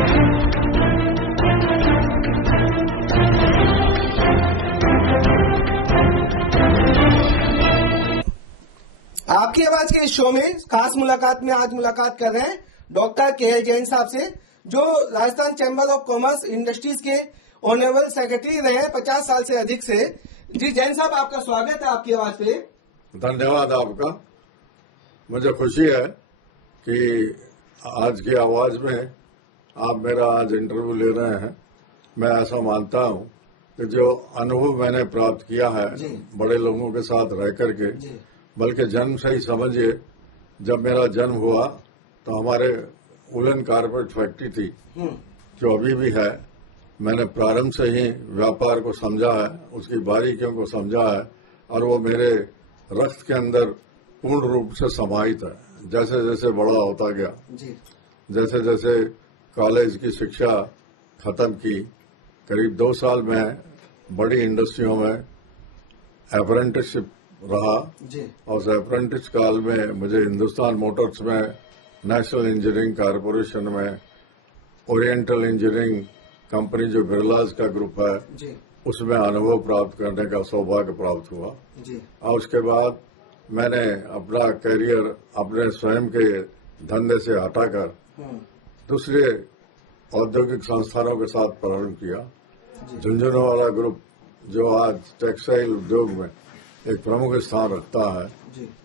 आपकी आवाज के इस शो में खास मुलाकात में आज मुलाकात कर रहे हैं डॉक्टर के जैन साहब से, जो Rajasthan chamber of commerce industries के ऑनरेबल सेक्रेटरी रहे हैं 50 साल से अधिक से। जी जैन साहब, आपका स्वागत है आपकी आवाज पे। धन्यवाद आपका। मुझे खुशी है कि आज की आवाज में आप मेरा आज इंटरव्यू ले रहे हैं। मैं ऐसा मानता हूं कि जो अनुभव मैंने प्राप्त किया है बड़े लोगों के साथ रह करके, बल्कि जन्म से ही समझिए, जब मेरा जन्म हुआ तो हमारे वुलन कारपेट फैक्ट्री थी जो अभी भी है। मैंने प्रारंभ से ही व्यापार को समझा है, उसकी बारीकियों को समझा है, और वो मेरे रक्त के अंदर पूर्ण रूप से समाहित है। जैसे जैसे बड़ा होता गया, जैसे जैसे कॉलेज की शिक्षा खत्म की, करीब 2 साल में बड़ी इंडस्ट्रियों में अप्रेंटिसशिप रहा, और उस अप्रेंटिस काल में मुझे हिंदुस्तान मोटर्स में, नेशनल इंजीनियरिंग कारपोरेशन में, ओरिएंटल इंजीनियरिंग कंपनी जो बिरलाज का ग्रुप है, उसमें अनुभव प्राप्त करने का सौभाग्य प्राप्त हुआ। और उसके बाद मैंने अपना करियर अपने स्वयं के धंधे से हटाकर दूसरे औद्योगिक संस्थानों के साथ प्रारंभ किया। झुंझुनवाला ग्रुप जो आज टेक्सटाइल उद्योग में एक प्रमुख स्थान रखता है,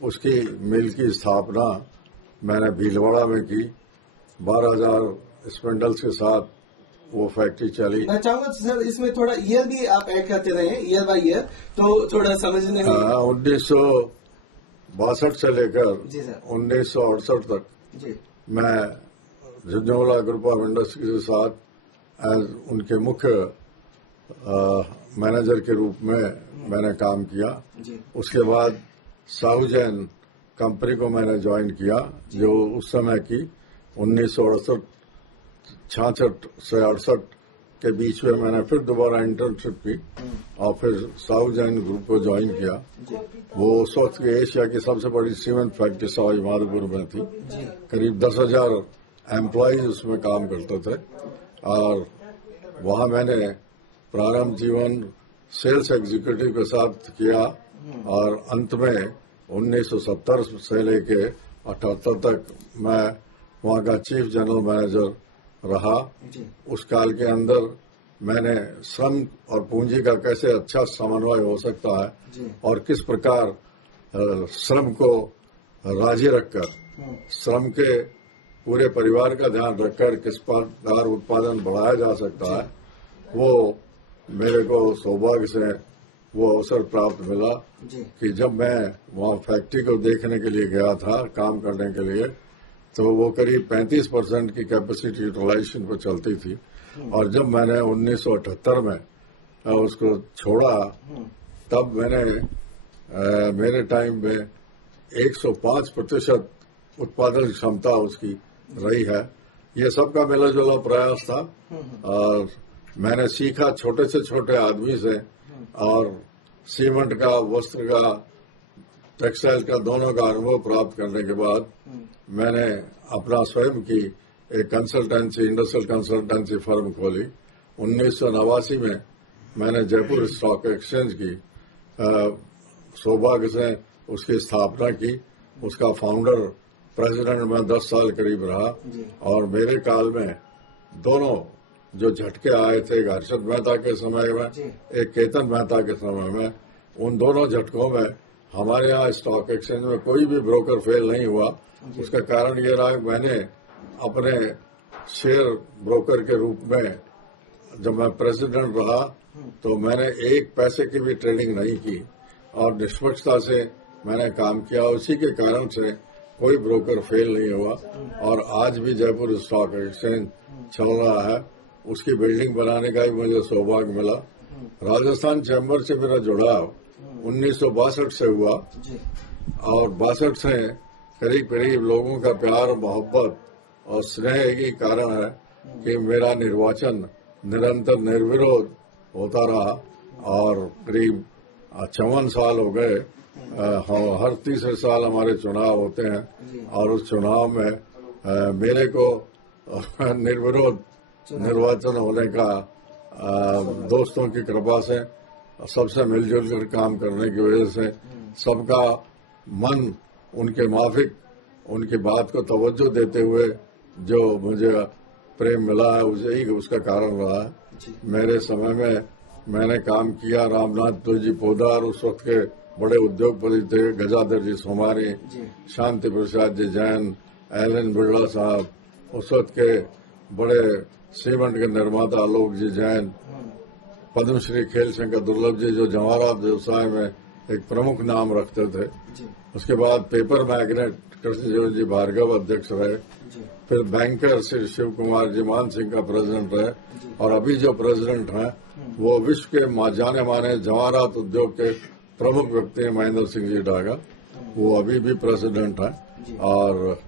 उसकी मिल की स्थापना मैंने भीलवाड़ा में की। 12,000 स्पिंडल्स के साथ वो फैक्ट्री चली। मैं चाहूंगा सर इसमें थोड़ा ईयर भी आप ऐड करते रहे, ईयर बाय ईयर, तो थोड़ा समझने में। 1962 से लेकर 1968 तक मैं झुंझुनवाला ग्रुप ऑफ इंडस्ट्रीज के साथ उनके मुख्य मैनेजर के रूप में मैंने काम किया। उसके बाद साहू जैन कंपनी को मैंने ज्वाइन किया, जो उस समय की 1968 से 68 के बीच में मैंने फिर दोबारा इंटर्नशिप की और फिर साहू जैन ग्रुप को ज्वाइन किया। वो उस वक्त की एशिया की सबसे बड़ी सीमेंट फैक्ट्री सवाई माधोपुर में थी। करीब 10,000 एम्प्लॉयज उसमें काम करते थे, और वहां मैंने प्रारंभ जीवन सेल्स एग्जीक्यूटिव के साथ किया, और अंत में 1970 से लेके 78 तक मैं वहां का चीफ जनरल मैनेजर रहा। उस काल के अंदर मैंने श्रम और पूंजी का कैसे अच्छा समन्वय हो सकता है और किस प्रकार श्रम को राजी रखकर, श्रम के पूरे परिवार का ध्यान रखकर किस प्रकार उत्पादन बढ़ाया जा सकता है, वो मेरे को सौभाग्य से वो अवसर प्राप्त मिला कि जब मैं वहाँ फैक्ट्री को देखने के लिए गया था काम करने के लिए, तो वो करीब 35% की कैपेसिटी यूटिलाइजेशन पर चलती थी। और जब मैंने 1978 में उसको छोड़ा, तब मैंने मेरे टाइम में 105% उत्पादन क्षमता उसकी रही है। ये सबका मिला जुला प्रयास था, और मैंने सीखा छोटे से छोटे आदमी से, और सीमेंट का, वस्त्र का, टेक्सटाइल का, दोनों का अनुभव प्राप्त करने के बाद मैंने अपना स्वयं की एक कंसल्टेंसी, इंडस्ट्रियल कंसल्टेंसी फर्म खोली। 1989 में मैंने जयपुर स्टॉक एक्सचेंज की सौभाग्य से उसकी स्थापना की। उसका फाउंडर प्रेसिडेंट में 10 साल करीब रहा, और मेरे काल में दोनों जो झटके आए थे, एक हर्षद मेहता के समय में, एक केतन मेहता के समय में, उन दोनों झटकों में हमारे यहाँ स्टॉक एक्सचेंज में कोई भी ब्रोकर फेल नहीं हुआ। उसका कारण ये रहा कि मैंने अपने शेयर ब्रोकर के रूप में, जब मैं प्रेसिडेंट रहा, तो मैंने 1 पैसे की भी ट्रेडिंग नहीं की और निष्पक्षता से मैंने काम किया। उसी के कारण से कोई ब्रोकर फेल नहीं हुआ, और आज भी जयपुर स्टॉक एक्सचेंज चल रहा है। उसकी बिल्डिंग बनाने का भी मुझे सौभाग्य मिला। राजस्थान चैम्बर से मेरा जुड़ाव 1962 से हुआ, और 62 से करीब करीब लोगों का प्यार, मोहब्बत और स्नेह ही कारण है कि मेरा निर्वाचन निरंतर निर्विरोध होता रहा, और करीब 54 साल हो गए। हर तीसरे साल हमारे चुनाव होते हैं, और उस चुनाव में मेरे को निर्विरोध निर्वाचन होने का दोस्तों की कृपा से, सबसे मिलजुल कर काम करने की वजह से, सबका मन उनके माफिक, उनकी बात को तवज्जो देते हुए जो मुझे प्रेम मिला है, यही उसका कारण रहा है। मेरे समय में मैंने काम किया, रामनाथ जी पोदार उस वक्त के बड़े उद्योगपति थे, गजाधर जी सोमानी, शांति प्रसाद जी जैन, एलन बिरला साहब, उस वक्त के बड़े सीमेंट के निर्माता आलोक जी जैन, पद्मश्री खेल शंकर दुर्लभ जी जो जवाहरात व्यवसाय में एक प्रमुख नाम रखते थे। उसके बाद पेपर मैग्नेट कृष्ण जीवन जी भार्गव अध्यक्ष रहे, फिर बैंकर श्री शिव कुमार जी मान सिंह का प्रेसिडेंट रहे, और अभी जो प्रेसिडेंट हैं वो विश्व के जाने माने जवाहरात उद्योग के प्रमुख व्यक्ति हैं, महेंद्र सिंह जी डागा, वो अभी भी प्रेसिडेंट हैं। और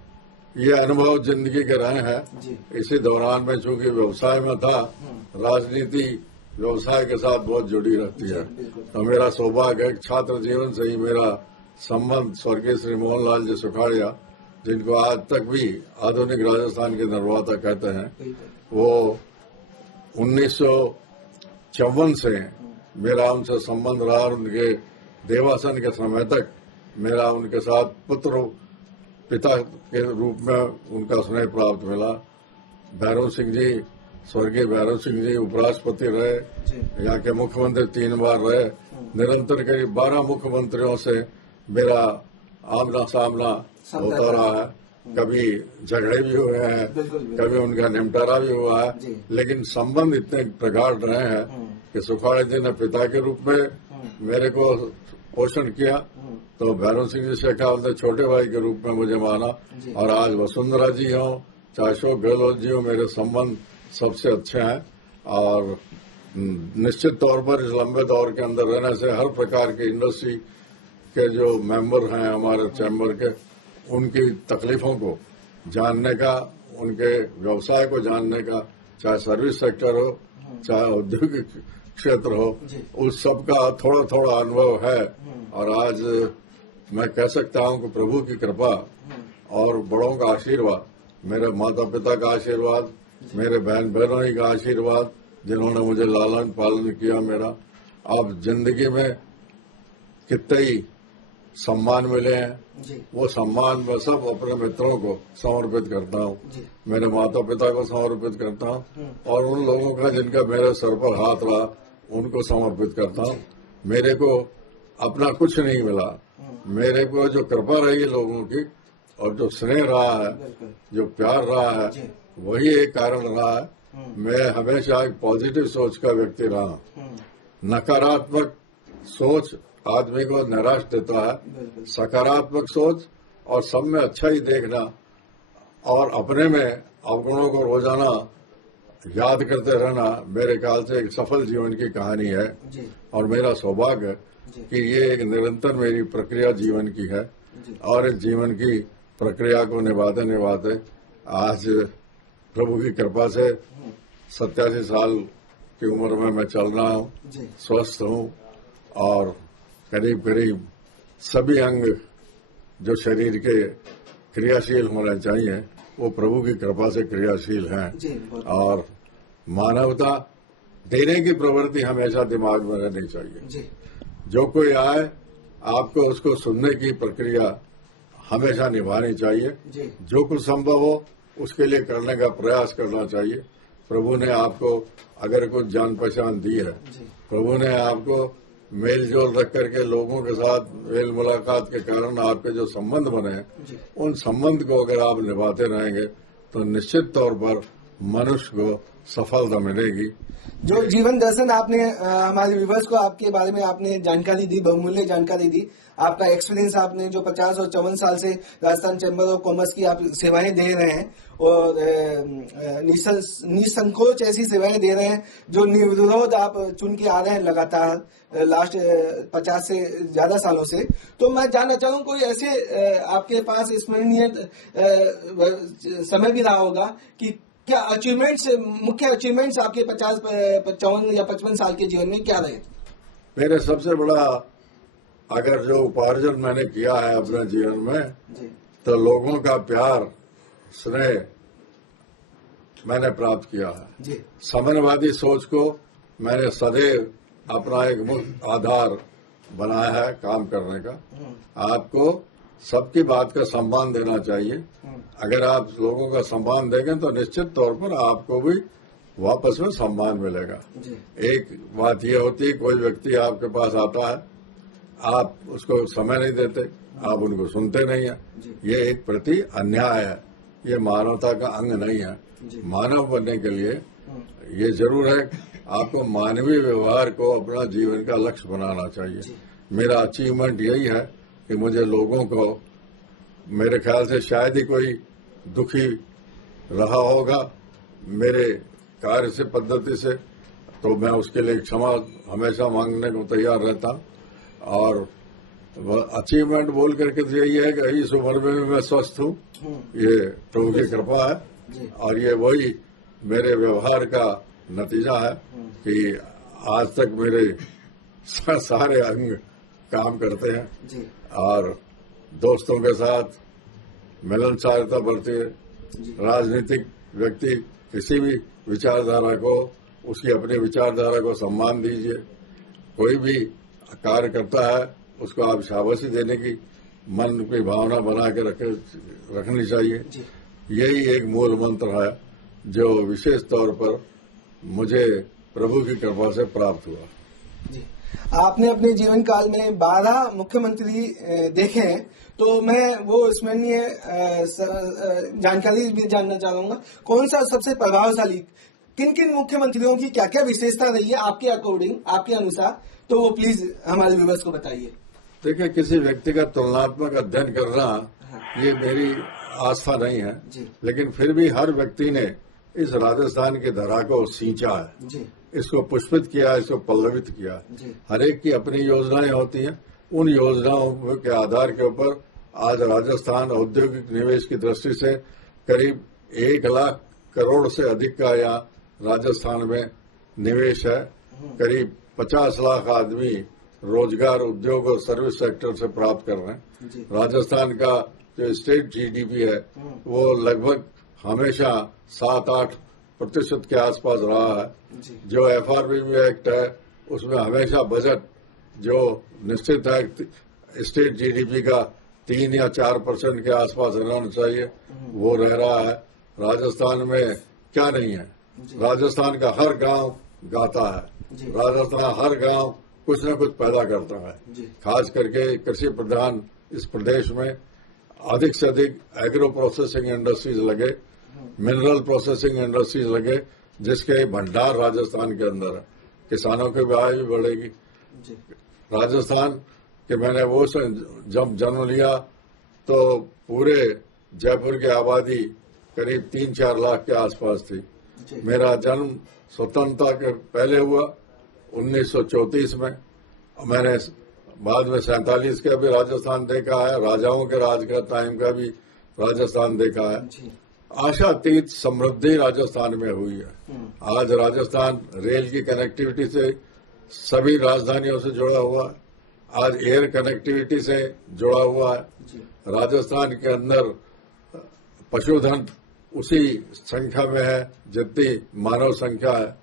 ये अनुभव जिंदगी के रहे हैं। इसी दौरान में चूंकि व्यवसाय में था, राजनीति व्यवसाय के साथ बहुत जुड़ी रहती है, तो मेरा सौभाग्य है। छात्र जीवन से ही मेरा संबंध स्वर्गीय श्री मोहनलाल जी सुखाड़िया, जिनको आज तक भी आधुनिक राजस्थान के निर्माता कहते हैं, वो 1954 से मेरा उनसे संबंध रहा, और उनके देवासन के समय तक मेरा उनके साथ पुत्र पिता के रूप में उनका स्नेह प्राप्त मिला। भैरव सिंह जी, स्वर्गीय भैरव सिंह जी उपराष्ट्रपति रहे, यहाँ के मुख्यमंत्री 3 बार रहे, निरंतर करीब 12 मुख्यमंत्रियों से मेरा आमना सामना होता रहा है। कभी झगड़े भी हुए हैं, कभी उनका निपटारा भी हुआ है, लेकिन संबंध इतने प्रगाढ़ रहे हैं कि सुखाड़े जी ने पिता के रूप में मेरे को पोषण किया, तो भैरव सिंह जी शेखावत ने छोटे भाई के रूप में मुझे माना, और आज वसुंधरा जी हों चाहे अशोक गहलोत जी हों, मेरे संबंध सबसे अच्छे हैं। और निश्चित तौर पर इस लंबे दौर के अंदर रहने से हर प्रकार की इंडस्ट्री के जो मेंबर हैं हमारे चैम्बर के, उनकी तकलीफों को जानने का, उनके व्यवसाय को जानने का, चाहे सर्विस सेक्टर हो चाहे औद्योगिक क्षेत्र हो, उस सब का थोड़ा थोड़ा अनुभव है। और आज मैं कह सकता हूं कि प्रभु की कृपा और बड़ों का आशीर्वाद, मेरे माता पिता का आशीर्वाद, मेरे बहन बहनों का आशीर्वाद, जिन्होंने मुझे लालन पालन किया मेरा, अब जिंदगी में कितने ही सम्मान मिले हैं, वो सम्मान मैं सब अपने मित्रों को समर्पित करता हूँ, मेरे माता पिता को समर्पित करता हूँ, और उन लोगों का जिनका मेरे सर पर हाथ रहा उनको समर्पित करता हूँ। मेरे को अपना कुछ नहीं मिला, मेरे को जो कृपा रही है लोगों की, और जो स्नेह रहा है, जो प्यार रहा है, वही एक कारण रहा है। मैं हमेशा एक पॉजिटिव सोच का व्यक्ति रहा। नकारात्मक सोच आदमी को निराश देता है। सकारात्मक सोच और सब में अच्छा ही देखना और अपने में अवगुणों को रोजाना याद करते रहना मेरे ख्याल से एक सफल जीवन की कहानी है। और मेरा सौभाग्य है कि ये एक निरंतर मेरी प्रक्रिया जीवन की है, और इस जीवन की प्रक्रिया को निभाते निभाते आज प्रभु की कृपा से 87 साल की उम्र में मैं चल रहा हूँ, स्वस्थ हूँ, और करीब करीब सभी अंग जो शरीर के क्रियाशील होने चाहिए वो प्रभु की कृपा से क्रियाशील हैं। और मानवता देने की प्रवृत्ति हमेशा दिमाग में रहनी चाहिए। जो कोई आए आपको उसको सुनने की प्रक्रिया हमेशा निभानी चाहिए। जो कुछ संभव हो उसके लिए करने का प्रयास करना चाहिए। प्रभु ने आपको अगर कुछ जान पहचान दी है, प्रभु ने आपको मेल जोल रख करके लोगों के साथ मेल मुलाकात के कारण आपके जो संबंध बने हैं, उन संबंध को अगर आप निभाते रहेंगे तो निश्चित तौर पर मनुष्य को सफलता मिलेगी। जो जीवन दर्शन आपने हमारे व्यूवर्स को आपके बारे में आपने जानकारी दी, बहुमूल्य जानकारी दी, आपका एक्सपीरियंस आपने जो 50 और 54 साल से राजस्थान चैम्बर ऑफ कॉमर्स की आप सेवाएं दे रहे हैं और निसंकोच ऐसी सेवाएं दे रहे हैं जो निर्विरोध आप चुन के आ रहे हैं लगातार लास्ट 50 से ज्यादा सालों से। तो मैं जानना चाहूँ कोई ऐसे आपके पास स्मरणीय समय भी रहा होगा कि क्या अचीवमेंट्स, मुख्य अचीवमेंट्स आपके 50, 55 या 55 साल के जीवन में क्या रहे? मेरे सबसे बड़ा अगर जो उपार्जन मैंने किया है अपने जीवन में, तो लोगों का प्यार, स्नेह मैंने प्राप्त किया है। जी समन्वयवादी सोच को मैंने सदैव अपना एक मुख्य आधार बनाया है काम करने का। आपको सबकी बात का सम्मान देना चाहिए। अगर आप लोगों का सम्मान देंगे तो निश्चित तौर पर आपको भी वापस में सम्मान मिलेगा। एक बात यह होती है, कोई व्यक्ति आपके पास आता है, आप उसको समय नहीं देते, आप उनको सुनते नहीं है, ये एक प्रति अन्याय है, ये मानवता का अंग नहीं है। मानव बनने के लिए ये जरूर है आपको मानवीय व्यवहार को अपना जीवन का लक्ष्य बनाना चाहिए। मेरा अचीवमेंट यही है कि मुझे लोगों को, मेरे ख्याल से शायद ही कोई दुखी रहा होगा मेरे कार्य से, पद्धति से, तो मैं उसके लिए क्षमा हमेशा मांगने को तैयार रहता। और अचीवमेंट बोल करके तो यही है कि इस उम्र में भी मैं स्वस्थ हूँ, ये प्रभु की कृपा है। और ये वही मेरे व्यवहार का नतीजा है कि आज तक मेरे सारे अंग काम करते हैं और दोस्तों के साथ मिलनसारता बढ़ती है। राजनीतिक व्यक्ति किसी भी विचारधारा को, उसकी अपनी विचारधारा को सम्मान दीजिए। कोई भी कार्य करता है उसको आप शाबाशी देने की मन की भावना बना के रखनी चाहिए। यही एक मूल मंत्र है जो विशेष तौर पर मुझे प्रभु की कृपा से प्राप्त हुआ। जी, आपने अपने जीवन काल में 12 मुख्यमंत्री देखे हैं, तो मैं वो स्मरणीय जानकारी भी जानना चाहूंगा। कौन सा सबसे प्रभावशाली, किन किन मुख्यमंत्रियों की क्या क्या विशेषता रही है आपके अकॉर्डिंग, आपके अनुसार, तो वो प्लीज हमारे व्यूअर्स को बताइए। देखिए, किसी व्यक्ति का तुलनात्मक अध्ययन करना ये मेरी आस्था नहीं है, लेकिन फिर भी हर व्यक्ति ने इस राजस्थान की धरा को सींचा है, इसको पुष्पित किया, इसको पल्लवित किया। हर एक की अपनी योजनाएं होती हैं, उन योजनाओं के आधार के ऊपर आज राजस्थान औद्योगिक निवेश की दृष्टि से करीब 1 लाख करोड़ से अधिक का यहाँ राजस्थान में निवेश है। करीब 50 लाख आदमी रोजगार, उद्योग और सर्विस सेक्टर से प्राप्त कर रहे हैं। राजस्थान का जो स्टेट जीडीपी है वो लगभग हमेशा 7-8% के आसपास रहा है। जो एफआरबीबी एक्ट है उसमें हमेशा बजट जो निश्चित है स्टेट जीडीपी का 3 या 4% के आसपास रहना चाहिए, वो रह रहा है। राजस्थान में क्या नहीं है, राजस्थान का हर गांव गाता है, राजस्थान हर गांव कुछ न कुछ पैदा करता है। खास करके कृषि प्रधान इस प्रदेश में अधिक से अधिक एग्रो प्रोसेसिंग इंडस्ट्रीज लगे, मिनरल प्रोसेसिंग इंडस्ट्रीज लगे, जिसके भंडार राजस्थान के अंदर है। किसानों की आय भी बढ़ेगी। राजस्थान के मैंने वो जब जन्म लिया तो पूरे जयपुर की आबादी करीब 3-4 लाख के आसपास थी। मेरा जन्म स्वतंत्रता के पहले हुआ 1934 में। मैंने बाद में 47 का भी राजस्थान देखा है, राजाओं के राज का टाइम का भी राजस्थान देखा है। आशातीत समृद्धि राजस्थान में हुई है। आज राजस्थान रेल की कनेक्टिविटी से सभी राजधानियों से जुड़ा हुआ है, आज एयर कनेक्टिविटी से जुड़ा हुआ है। राजस्थान के अंदर पशुधन उसी संख्या में है जितनी मानव संख्या है।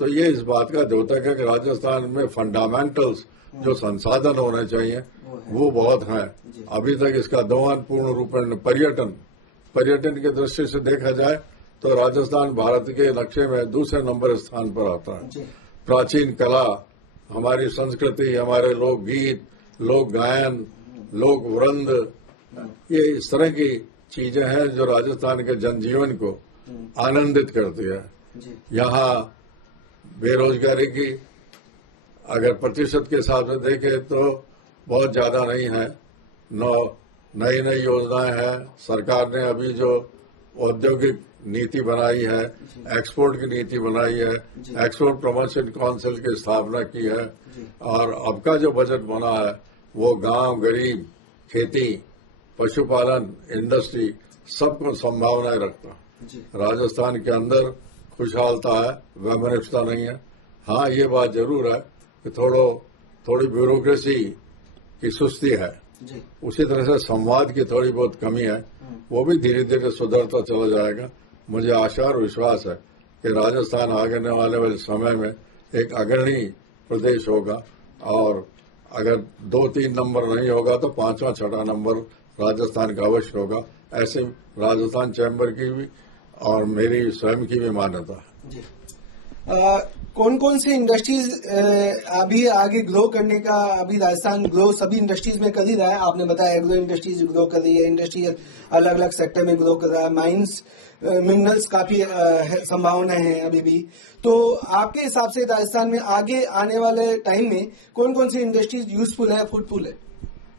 तो ये इस बात का द्योतक है कि राजस्थान में फंडामेंटल्स जो संसाधन होने चाहिए वो बहुत हैं। अभी तक इसका दोहन पूर्ण रूप में पर्यटन की दृष्टि से देखा जाए तो राजस्थान भारत के नक्शे में दूसरे नंबर स्थान पर आता है। प्राचीन कला, हमारी संस्कृति, हमारे लोकगीत, लोक गायन, लोक वृंद, ये इस तरह की चीजें हैं जो राजस्थान के जनजीवन को आनंदित करती है। यहाँ बेरोजगारी की अगर प्रतिशत के हिसाब से देखें तो बहुत ज्यादा नहीं है। नई नई योजनाएं हैं। सरकार ने अभी जो औद्योगिक नीति बनाई है, एक्सपोर्ट की नीति बनाई है, एक्सपोर्ट प्रमोशन काउंसिल की स्थापना की है, और अब का जो बजट बना है वो गांव, गरीब, खेती, पशुपालन, इंडस्ट्री सबको संभावनाएं रखता। राजस्थान के अंदर खुशहालता है, वैमनस्यता नहीं है। हाँ, ये बात जरूर है कि थोड़ी ब्यूरोक्रेसी की सुस्ती है, उसी तरह से संवाद की थोड़ी बहुत कमी है, वो भी धीरे धीरे सुधरता चला जाएगा। मुझे आशा और विश्वास है कि राजस्थान आने वाले समय में एक अग्रणी प्रदेश होगा और अगर 2-3 नंबर नहीं होगा तो 5वां-6वां नंबर राजस्थान का अवश्य होगा। ऐसे राजस्थान चैम्बर की भी और मेरी स्वयं की भी मान्यता है। जी। कौन कौन सी इंडस्ट्रीज अभी आगे ग्रो करने का, अभी राजस्थान ग्रो सभी इंडस्ट्रीज में कर ही रहा है। आपने बताया एग्रो इंडस्ट्रीज ग्रो कर रही है, इंडस्ट्री अलग अलग सेक्टर में ग्रो कर रहा है, माइंस मिनरल्स काफी संभावनाएं हैं अभी भी। तो आपके हिसाब से राजस्थान में आगे आने वाले टाइम में कौन कौन सी इंडस्ट्रीज यूजफुल है, फ्रूटफुल है?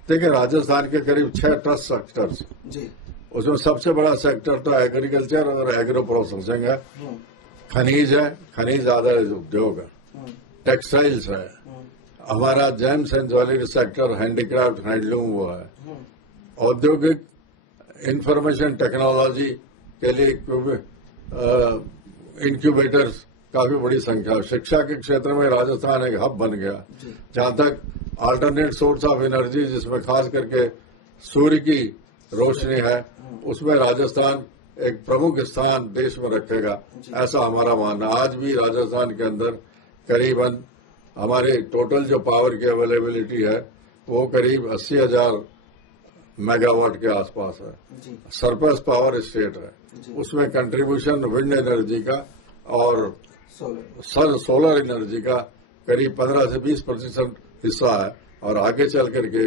देखिए, राजस्थान के करीब 6 ट्रस्ट सेक्टर्स, जी, उसमें सबसे बड़ा सेक्टर तो एग्रीकल्चर और एग्रो प्रोसेसिंग है, खनिज है, खनिज आधारित उद्योग है, टेक्सटाइल्स है, हमारा James and jewellery sector, handicraft, handloom वो है, औद्योगिक इंफॉर्मेशन टेक्नोलॉजी के लिए इंक्यूबेटर्स काफी बड़ी संख्या है। शिक्षा के क्षेत्र में राजस्थान एक हब बन गया। जहां तक अल्टरनेट सोर्स ऑफ एनर्जी, जिसमें खास करके सूर्य की रोशनी है, उसमें राजस्थान एक प्रमुख स्थान देश में रखेगा, ऐसा हमारा मानना। आज भी राजस्थान के अंदर करीबन हमारे टोटल जो पावर की अवेलेबिलिटी है वो करीब 80,000 मेगावाट के आसपास है। सरप्लस पावर स्टेट है, उसमें कंट्रीब्यूशन विंड एनर्जी का और सोलर एनर्जी का करीब 15 से 20% हिस्सा है। और आगे चल करके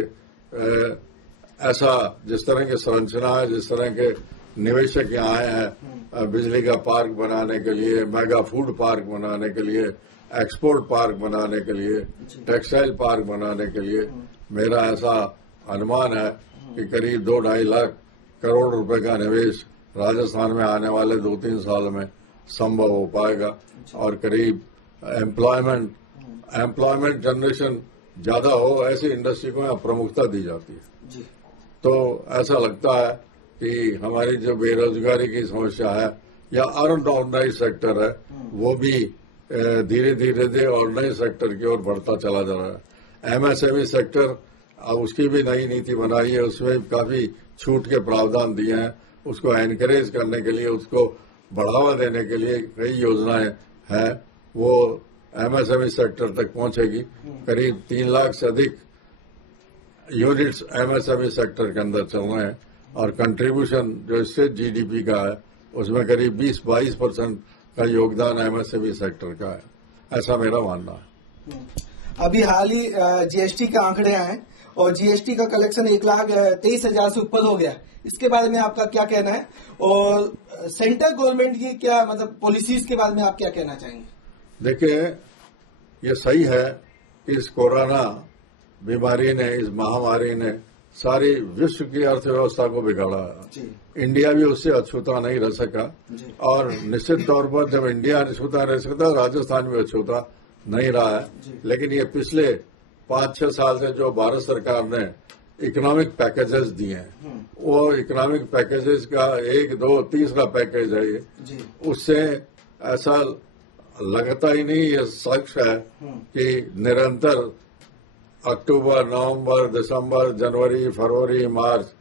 ऐसा जिस तरह की संरचना है, जिस तरह के निवेशक यहाँ आए हैं बिजली का पार्क बनाने के लिए, मेगा फूड पार्क बनाने के लिए, एक्सपोर्ट पार्क बनाने के लिए, टेक्सटाइल पार्क बनाने के लिए, मेरा ऐसा अनुमान है कि करीब 2-2.5 लाख करोड़ रुपए का निवेश राजस्थान में आने वाले 2-3 साल में संभव हो पाएगा। और करीब एम्प्लॉयमेंट जनरेशन ज्यादा हो, ऐसी इंडस्ट्री को यहाँ प्रमुखता दी जाती है। तो ऐसा लगता है कि हमारी जो बेरोजगारी की समस्या है या अनऑर्गेनाइज सेक्टर है, वो भी धीरे धीरे ऑर्गेनाइज सेक्टर की ओर बढ़ता चला जा रहा है। एमएसएमई सेक्टर, अब उसकी भी नई नीति बनाई है, उसमें काफी छूट के प्रावधान दिए हैं। उसको एनकरेज करने के लिए, उसको बढ़ावा देने के लिए कई योजनाएं हैं, वो एमएसएमई सेक्टर तक पहुंचेगी। करीब 3 लाख से अधिक यूनिट्स एमएसएमई सेक्टर के अंदर चल रहे हैं और कंट्रीब्यूशन जो स्टेट जीडीपी का है उसमें करीब 20-22% का योगदान एमएसएमई सेक्टर का है, ऐसा मेरा मानना है। अभी हाल ही जीएसटी के आंकड़े आए और जीएसटी का कलेक्शन 1,23,000 से ऊपर हो गया। इसके बारे में आपका क्या कहना है और सेंट्रल गवर्नमेंट की क्या मतलब पॉलिसीज के बारे में आप क्या कहना चाहेंगे? देखिए, ये सही है कि इस कोरोना बीमारी ने, इस महामारी ने सारी विश्व की अर्थव्यवस्था को बिगाड़ा है। इंडिया भी उससे अछूता नहीं रह सका और निश्चित तौर पर जब इंडिया अछूता रह सकता, राजस्थान भी अछूता नहीं रहा है। लेकिन ये पिछले 5-6 साल से जो भारत सरकार ने इकोनॉमिक पैकेजेस दिए हैं, वो इकोनॉमिक पैकेजेस का 1, 2, तीसरा पैकेज है ये, उससे ऐसा लगता ही नहीं, ये सच है कि निरंतर अक्टूबर, नवंबर, दिसंबर, जनवरी, फरवरी, मार्च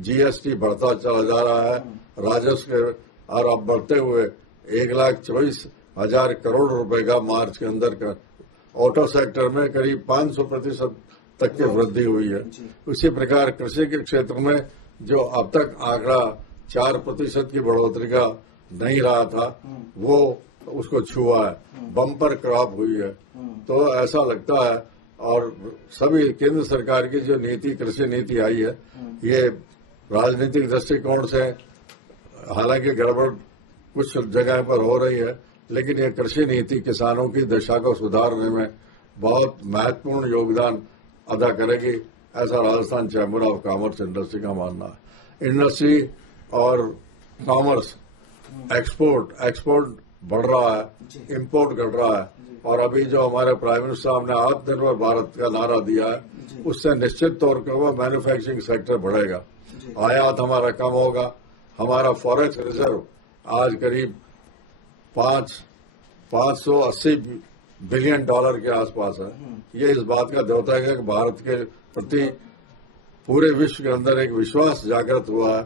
जीएसटी बढ़ता चला जा रहा है। राजस्व के और अब बढ़ते हुए 1,24,000 करोड़ रुपए का मार्च के अंदर का ऑटो सेक्टर में करीब 500% तक की वृद्धि हुई है। उसी प्रकार कृषि के क्षेत्र में जो अब तक आंकड़ा 4% की बढ़ोतरी का नहीं रहा था, वो उसको छुआ है, बम्पर क्रॉप हुई है। तो ऐसा लगता है और सभी केंद्र सरकार की जो नीति, कृषि नीति आई है, ये राजनीतिक दृष्टिकोण से हालांकि गड़बड़ कुछ जगह पर हो रही है, लेकिन ये कृषि नीति किसानों की दशा को सुधारने में बहुत महत्वपूर्ण योगदान अदा करेगी, ऐसा Rajasthan chamber of commerce industry का मानना है। इंडस्ट्री और कॉमर्स, एक्सपोर्ट बढ़ रहा है, इंपोर्ट घट रहा है और अभी जो हमारे प्राइम मिनिस्टर साहब ने आत्मनिर्भर भारत का नारा दिया है, उससे निश्चित तौर पर मैन्युफैक्चरिंग सेक्टर बढ़ेगा, आयात हमारा कम होगा। हमारा फॉरेक्स रिजर्व आज करीब 580 बिलियन डॉलर के आसपास है। ये इस बात का द्योतक है कि भारत के प्रति पूरे विश्व के अंदर एक विश्वास जागृत हुआ है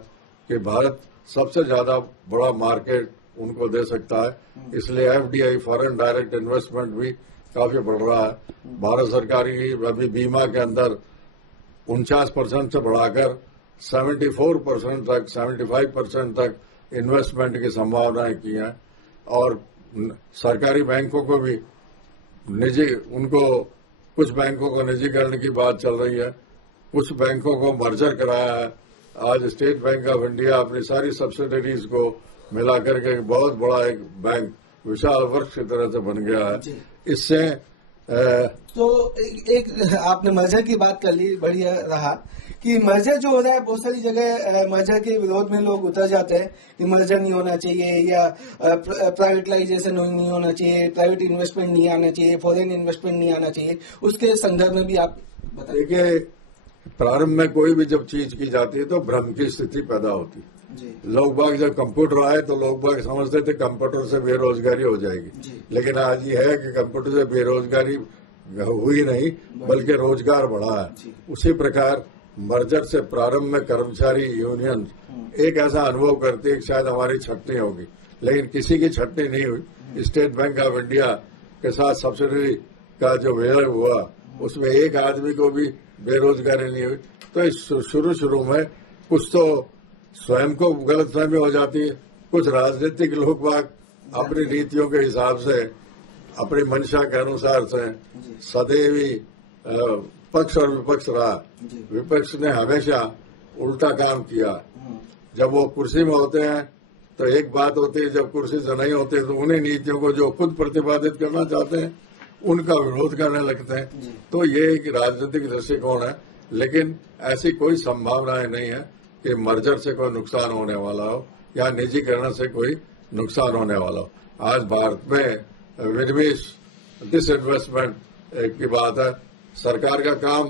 कि भारत सबसे ज्यादा बड़ा मार्केट उनको दे सकता है। इसलिए एफडीआई फॉरेन डायरेक्ट इन्वेस्टमेंट भी काफी बढ़ रहा है। भारत सरकार की अभी बीमा के अंदर 49% से बढ़ाकर 74% तक 75% तक इन्वेस्टमेंट की संभावनाएं की हैं। और सरकारी बैंकों को भी उनको कुछ बैंकों को निजीकरण की बात चल रही है, कुछ बैंकों को मर्जर कराया है। आज स्टेट बैंक ऑफ इंडिया अपनी सारी सब्सिडरीज को मिलाकर के बहुत बड़ा एक बैंक विशाल वृक्ष की तरह से बन गया है। इससे तो एक आपने मर्जर की बात कर ली, बढ़िया रहा कि मर्जर जो हो रहा है, बहुत सारी जगह मर्जर के विरोध में लोग उतर जाते हैं कि मर्जर नहीं होना चाहिए या प्राइवेटाइजेशन नहीं होना चाहिए, प्राइवेट इन्वेस्टमेंट नहीं आना चाहिए, फॉरेन इन्वेस्टमेंट नहीं आना चाहिए। उसके संदर्भ में भी आप बताइए। देखिए, प्रारंभ में कोई भी जब चीज की जाती है तो भ्रम की स्थिति पैदा होती है। लोग बाग जब कंप्यूटर आए तो लोग बाग समझते थे कंप्यूटर से बेरोजगारी हो जाएगी, लेकिन आज ये है कि कंप्यूटर से बेरोजगारी हुई नहीं बल्कि रोजगार बढ़ा है। उसी प्रकार मर्जर से प्रारंभ में कर्मचारी यूनियन एक ऐसा अनुभव करती है कि शायद हमारी छटनी होगी, लेकिन किसी की छटनी नहीं हुई। स्टेट बैंक ऑफ इंडिया के साथ सब्सिडरी का जो विलय हुआ उसमें एक आदमी को भी बेरोजगारी नहीं हुई। तो इस शुरू में कुछ तो स्वयं को गलतफहमी हो जाती है, कुछ राजनीतिक लोग बाग अपनी नीतियों के हिसाब से अपनी मंशा के अनुसार से सदैव ही पक्ष और विपक्ष रहा। विपक्ष ने हमेशा उल्टा काम किया। जब वो कुर्सी में होते हैं तो एक बात होती है, जब कुर्सी से नहीं होते तो उन्हीं नीतियों को जो खुद प्रतिपादित करना चाहते हैं उनका विरोध करने लगते हैं। तो ये एक राजनीतिक दृष्टिकोण है, लेकिन ऐसी कोई संभावनाएं नहीं है कि मर्जर से कोई नुकसान होने वाला हो या निजीकरण से कोई नुकसान होने वाला हो। आज भारत में विनिवेश डिसइन्वेस्टमेंट की बात है। सरकार का काम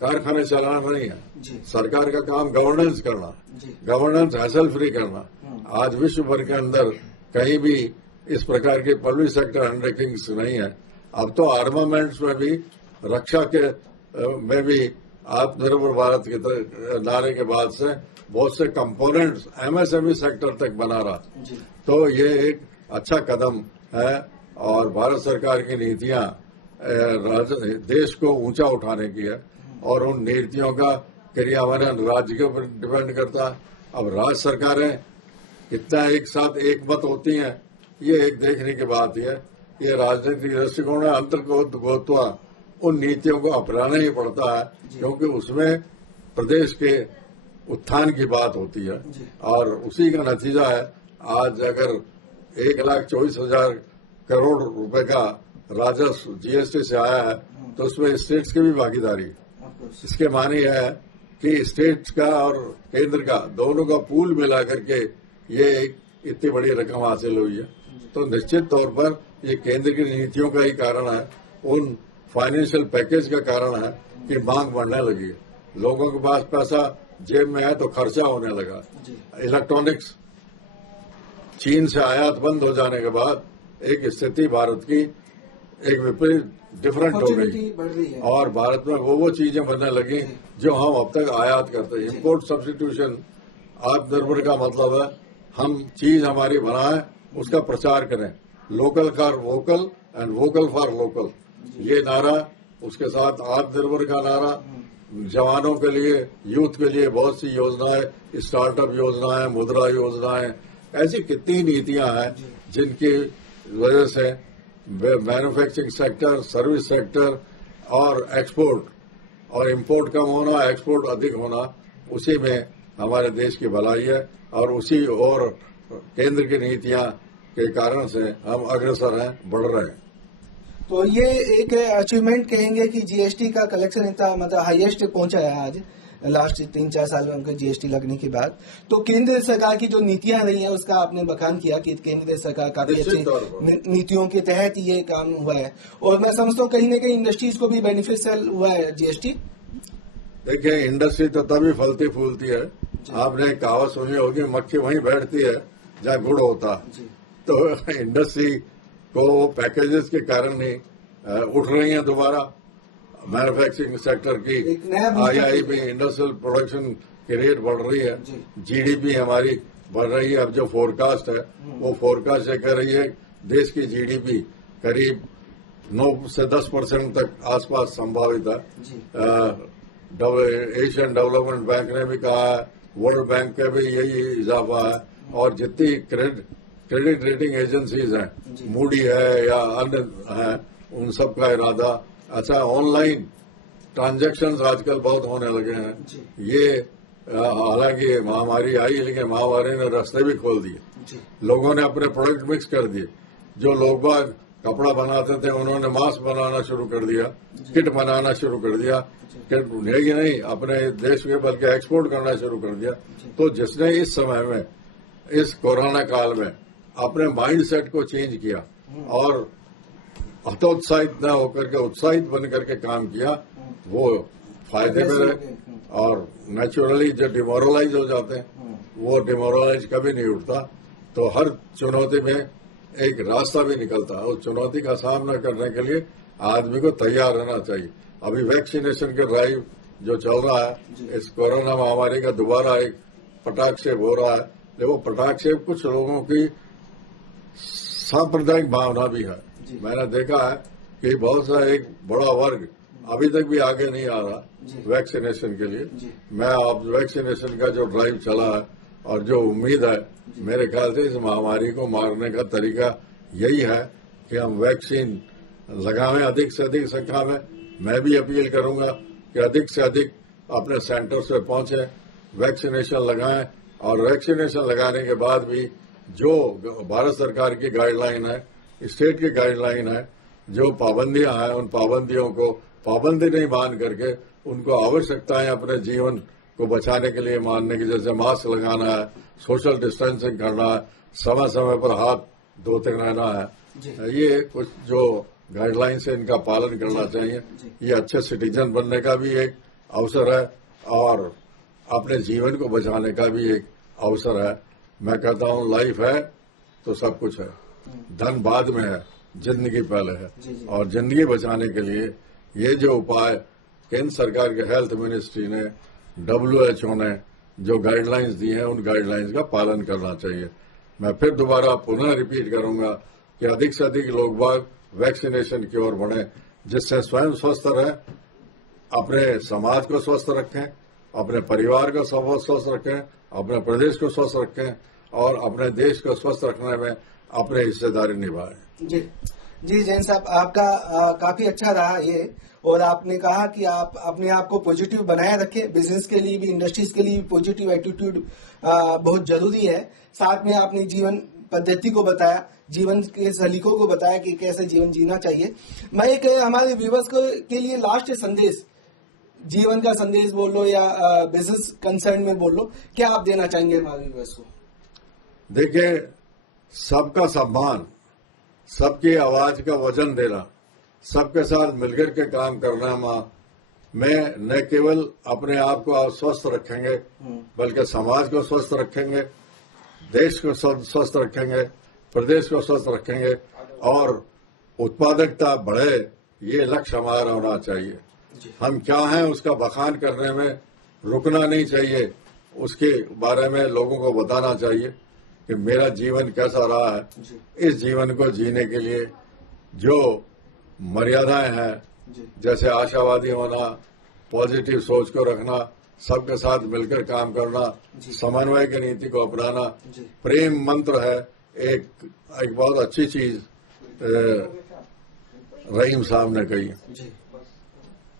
कारखाने चलाना नहीं है, सरकार का काम गवर्नेंस करना, गवर्नेंस हैसल फ्री करना। आज विश्व भर के अंदर कहीं भी इस प्रकार के पब्लिक सेक्टर अंडरटेकिंग्स नहीं है। अब तो आर्मामेंट्स में भी, रक्षा के में भी आत्मनिर्भर भारत के नारे के बाद से बहुत से कंपोनेंट्स एमएसएमई सेक्टर तक बना रहा। तो ये एक अच्छा कदम है और भारत सरकार की नीतियां देश को ऊंचा उठाने की है और उन नीतियों का क्रियान्वयन राज्य के ऊपर डिपेंड करता है। अब राज्य सरकारें कितना एक साथ एक मत होती हैं, ये एक देखने की बात है। ये राजनीतिक दृष्टिकोण है, अंतर्गोत्वा उन नीतियों को अपनाना ही पड़ता है, क्योंकि उसमें प्रदेश के उत्थान की बात होती है और उसी का नतीजा है। आज अगर 1,24,000 करोड़ रुपए का राजस्व जीएसटी से आया है तो उसमें स्टेट्स की भी भागीदारी है। इसके माने यह है कि स्टेट्स का और केंद्र का दोनों का पूल मिला करके ये इतनी बड़ी रकम हासिल हुई है। तो निश्चित तौर पर ये केंद्र की नीतियों का ही कारण है, उन फाइनेंशियल पैकेज का कारण है कि मांग बढ़ने लगी है। लोगों के पास पैसा जेब में है तो खर्चा होने लगा। इलेक्ट्रॉनिक्स चीन से आयात बंद हो जाने के बाद एक स्थिति भारत की एक विपरीत डिफरेंट हो गई और भारत में वो चीजें बनने लगी जो हम अब तक आयात करते हैं। इम्पोर्ट सब्स्टिट्यूशन आत्मनिर्भर का मतलब है हम चीज हमारी बनाएं, उसका प्रचार करें। Local for vocal and vocal for local, ये नारा, उसके साथ आत्मनिर्भर का नारा, जवानों के लिए, यूथ के लिए बहुत सी योजनाएं, स्टार्टअप योजनाएं, मुद्रा योजनाएं, ऐसी कितनी नीतियां हैं जिनकी वजह से मैन्युफैक्चरिंग सेक्टर, सर्विस सेक्टर और एक्सपोर्ट और इंपोर्ट कम होना, एक्सपोर्ट अधिक होना, उसी में हमारे देश की भलाई है और उसी और केंद्र की नीतियां के कारण से हम अग्रसर हैं, बढ़ रहे हैं। तो ये एक अचीवमेंट कहेंगे कि जीएसटी का कलेक्शन इतना मतलब हाईएस्ट पहुंचा है आज लास्ट 3-4 साल में उनके जीएसटी लगने के बाद। तो केंद्र सरकार की जो नीतियां रही हैं उसका आपने बखान किया कि केंद्र सरकार काफी अच्छी नीतियों के तहत ये काम हुआ है और मैं समझता हूँ कहीं न कहीं इंडस्ट्रीज को भी बेनिफिशियल हुआ है जीएसटी। देखिए, इंडस्ट्री तो तभी फलती फूलती है। आपने कहावत सुनी होगी, मक्खी वहीं बैठती है जहाँ गुड़ होता। तो इंडस्ट्री को पैकेजेस के कारण ही उठ रही है दोबारा। मैन्युफैक्चरिंग सेक्टर की आईआईपी इंडस्ट्रियल प्रोडक्शन की रेट बढ़ रही है। जीडीपी हमारी बढ़ रही है। अब जो फोरकास्ट है वो फोरकास्ट ये कर रही है देश की जीडीपी करीब 9 से 10% तक आसपास संभावित है। एशियन डेवलपमेंट बैंक ने भी कहा है, वर्ल्ड बैंक का भी यही इजाफा है, और जितनी क्रेडिट रेटिंग एजेंसीज हैं, मूडी है या अन्य है, उन सब का इरादा अच्छा ऑनलाइन ट्रांजैक्शंस आजकल बहुत होने लगे हैं। ये हालांकि महामारी आई, लेकिन महामारी ने रास्ते भी खोल दिए। लोगों ने अपने प्रोडक्ट मिक्स कर दिए। जो लोग बाग कपड़ा बनाते थे उन्होंने मास्क बनाना शुरू कर दिया, किट बनाना शुरू कर दिया, किट ही नहीं अपने देश के बल्कि एक्सपोर्ट करना शुरू कर दिया। तो जिसने इस समय में, इस कोरोना काल में अपने माइंड सेट को चेंज किया और हतोत्साहित न होकर के उत्साहित बन करके काम किया, वो फायदे में रहे। और नेचुरली जो डिमोरलाइज हो जाते हैं वो डिमोरलाइज कभी नहीं उठता। तो हर चुनौती में एक रास्ता भी निकलता है। उस चुनौती का सामना करने के लिए आदमी को तैयार रहना चाहिए। अभी वैक्सीनेशन का ड्राइव जो चल रहा है, इस कोरोना महामारी का दोबारा एक पटाक्षेप हो रहा है। देखो, पटाक्षेप कुछ लोगों की सांप्रदायिक भावना भी है। मैंने देखा है कि बहुत सा एक बड़ा वर्ग अभी तक भी आगे नहीं आ रहा वैक्सीनेशन के लिए। मैं अब वैक्सीनेशन का जो ड्राइव चला है और जो उम्मीद है, मेरे ख्याल से इस महामारी को मारने का तरीका यही है कि हम वैक्सीन लगावें अधिक से अधिक संख्या में। मैं भी अपील करूंगा कि अधिक से अधिक अपने सेंटर्स पे पहुंचे, वैक्सीनेशन लगाएं, और वैक्सीनेशन लगाने के बाद भी जो भारत सरकार की गाइडलाइन है, स्टेट की गाइडलाइन है, जो पाबंदियां हैं, उन पाबंदियों को पाबंदी नहीं मान करके उनको आवश्यकताएं अपने जीवन को बचाने के लिए मानने की, जैसे मास्क लगाना है, सोशल डिस्टेंसिंग करना है, समय समय पर हाथ धोते रहना है, ये कुछ जो गाइडलाइंस है इनका पालन करना चाहिए। ये अच्छे सिटीजन बनने का भी एक अवसर है और अपने जीवन को बचाने का भी एक अवसर है। मैं कहता हूं लाइफ है तो सब कुछ है, धन बाद में है, जिंदगी पहले है। और जिंदगी बचाने के लिए ये जो उपाय केंद्र सरकार के हेल्थ मिनिस्ट्री ने, WHO ने जो गाइडलाइंस दी हैं, उन गाइडलाइंस का पालन करना चाहिए। मैं फिर दोबारा पुनः रिपीट करूंगा कि अधिक से अधिक लोग बाग वैक्सीनेशन की ओर बढ़े, जिससे स्वयं स्वस्थ रहें, अपने समाज को स्वस्थ रखें, अपने परिवार को स्वस्थ रखें, अपने प्रदेश को स्वस्थ रखें और अपने देश को स्वस्थ रखने में अपनी हिस्सेदारी निभाएं। जी जैन साहब, आपका काफी अच्छा रहा ये, और आपने कहा कि आप अपने आप को पॉजिटिव बनाए रखें। बिजनेस के लिए भी, इंडस्ट्रीज के लिए भी पॉजिटिव एटीट्यूड बहुत जरूरी है। साथ में आपने जीवन पद्धति को बताया, जीवन के सलीकों को बताया कि कैसे जीवन जीना चाहिए। मैं एक हमारे व्यूवर्स के लिए लास्ट संदेश, जीवन का संदेश बोल लो या बिजनेस कंसर्न में बोल लो, क्या आप देना चाहेंगे हमारे व्यूवर्स को? देखिए, सबका सम्मान, सबकी आवाज का वजन देना, सबके साथ मिलकर के काम करना में न केवल अपने आप को स्वस्थ रखेंगे बल्कि समाज को स्वस्थ रखेंगे, देश को स्वस्थ रखेंगे, प्रदेश को स्वस्थ रखेंगे और उत्पादकता बढ़े, ये लक्ष्य हमारा होना चाहिए। हम क्या हैं उसका बखान करने में रुकना नहीं चाहिए, उसके बारे में लोगों को बताना चाहिए कि मेरा जीवन कैसा रहा है। इस जीवन को जीने के लिए जो मर्यादाएं हैं, जैसे आशावादी होना, पॉजिटिव सोच को रखना, सबके साथ मिलकर काम करना, समन्वय की नीति को अपनाना, प्रेम मंत्र है एक बहुत अच्छी चीज रहीम साहब ने कही।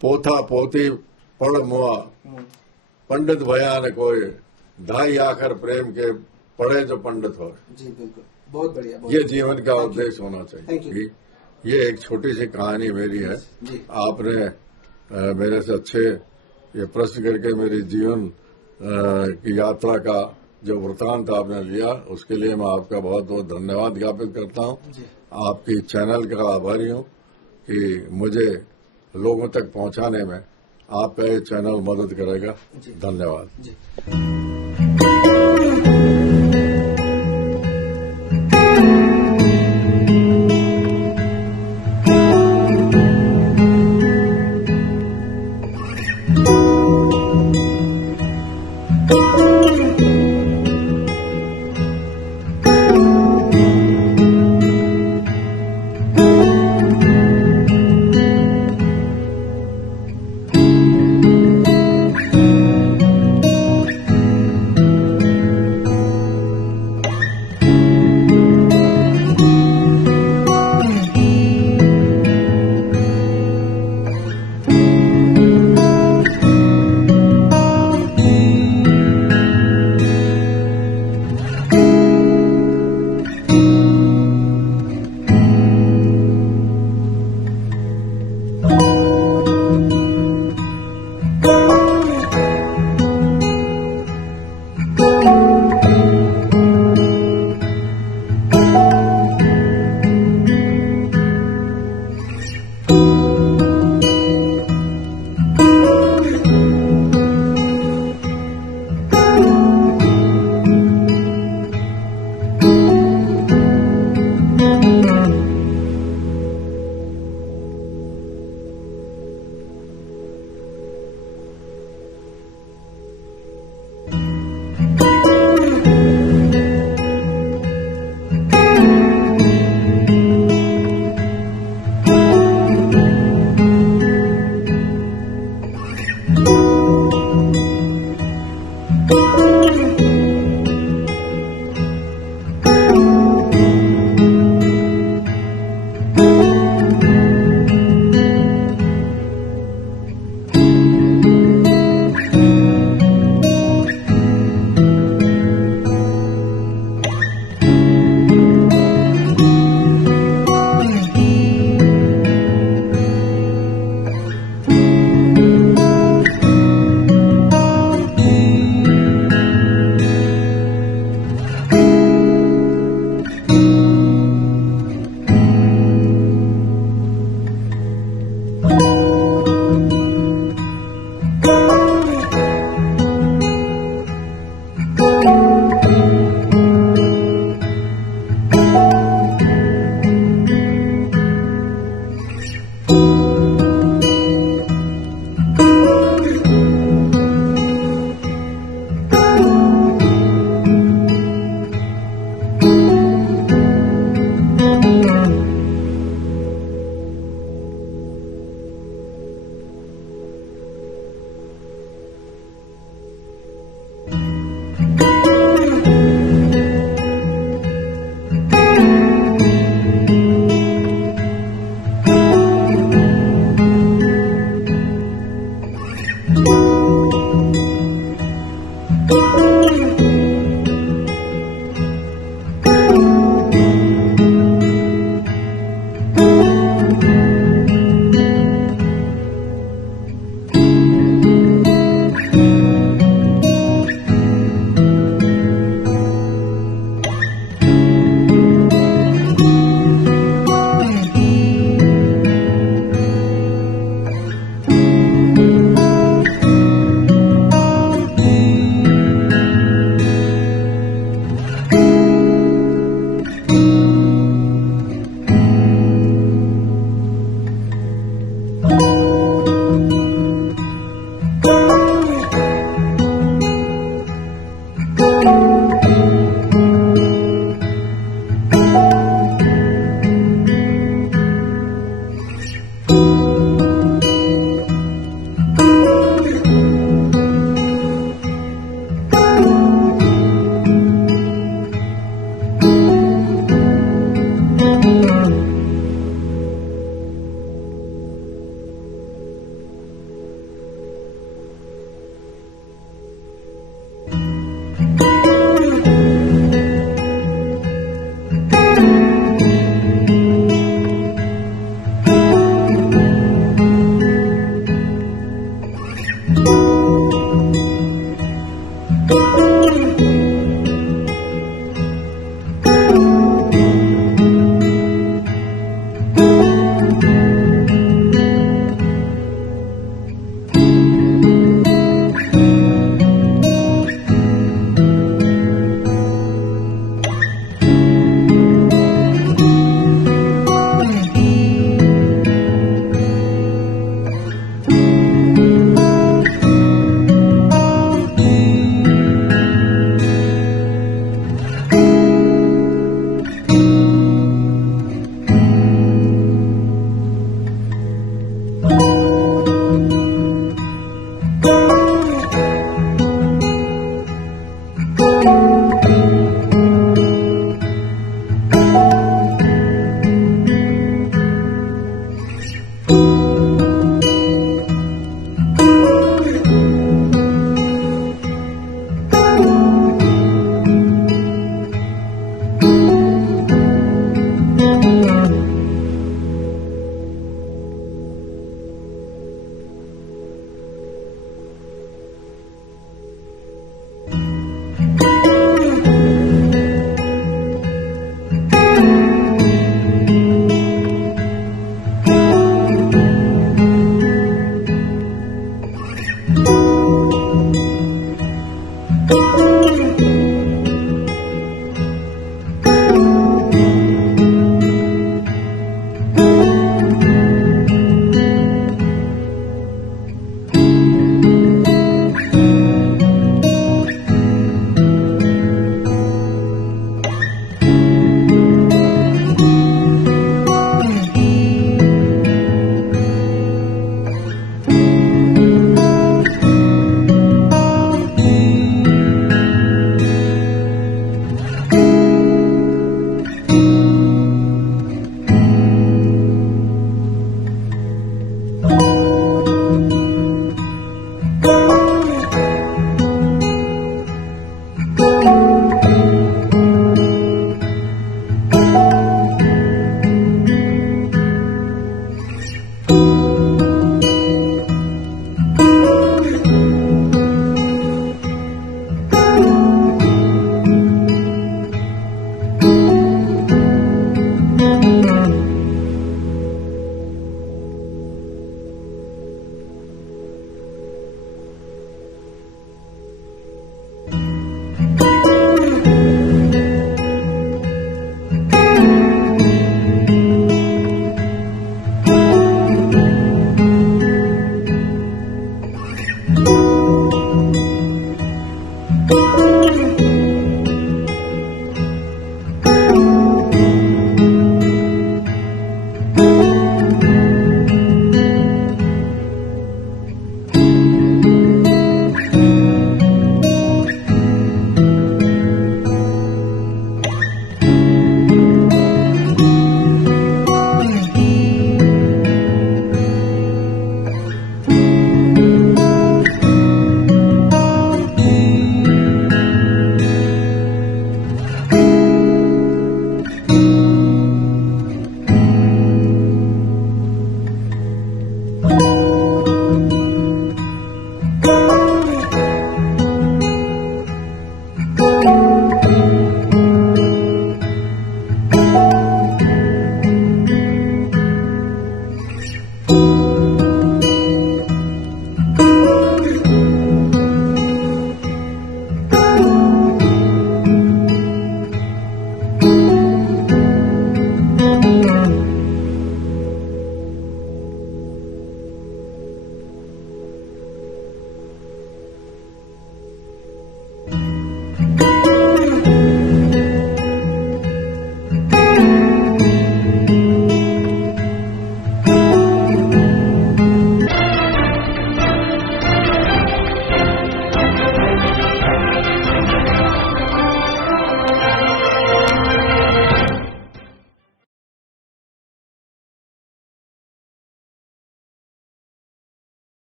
पोथा पोती पढ़ मुआ, पंडित भया न कोई, ढाई आखर प्रेम के पढ़े जो पंडित हो। जी बिल्कुल, बहुत बढ़िया। ये जीवन का उद्देश्य होना चाहिए। ये एक छोटी सी कहानी मेरी है। आपने मेरे से अच्छे ये प्रश्न करके मेरी जीवन की यात्रा का जो वृतांत आपने लिया, उसके लिए मैं आपका बहुत बहुत धन्यवाद ज्ञापित करता हूँ। आपकी चैनल का आभारी हूँ कि मुझे लोगों तक पहुँचाने में आपका ये चैनल मदद करेगा। धन्यवाद।